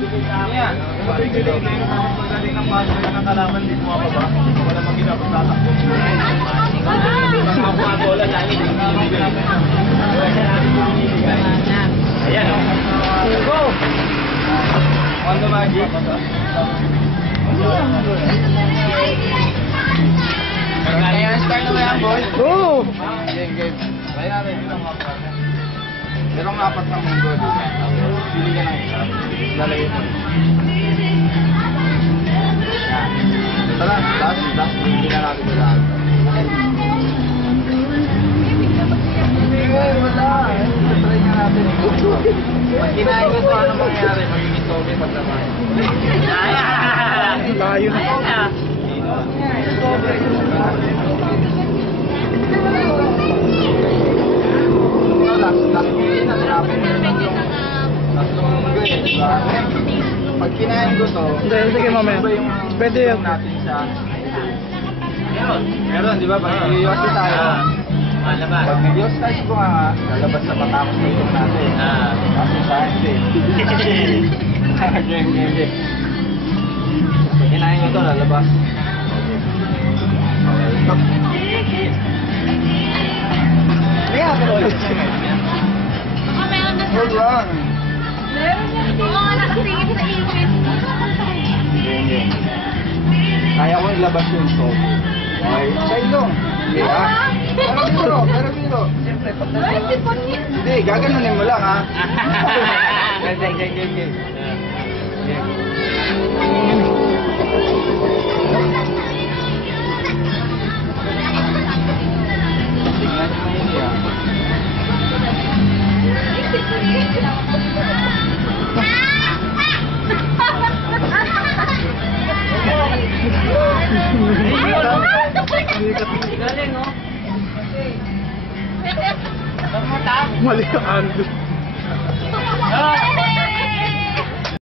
Yan. Pagdating ng baso ng kalaman din mo pa ba? Wala mang ginagawa tatakbo. Mga bola dahil ayan o. Go! On the magic. Kaya start na ba yan, boy? Oo! Game, game. Kaya natin itong apat. Merong apat na munggo dito. Pili ka ng isa. Lalagay mo. Yan. Ito lang. Last. Hindi na natin ito lahat. Wala. Try nga natin. Pag kinain ko ito, ano mangyari? Magiging toge pag naman. Layo na. Pag kinain ko to, Sige, mamaya. Pwede yun. natin sa meron, di ba? Pag nag-ios tayo, pag nag-ios tayo sa bunga, lalabas sa matapos na itong natin. Kasi science eh. Game. Pag kinain ko to, lalabas. Kaya ako ulit. Baka meron na Hold on. meron na. Oo, nakatingin sa ipin. Game. Kaya ko ilabas yung soap. Okay, sa ilong. Okay, ha? Pero biro. Siyempre, pag Ay, sipon niya. hindi, gaganunin mo lang, ha? Game. Tingnan mo yun, ha? Ay, sipon niya. Galing, oh. Mali ka, Andrew. Ah!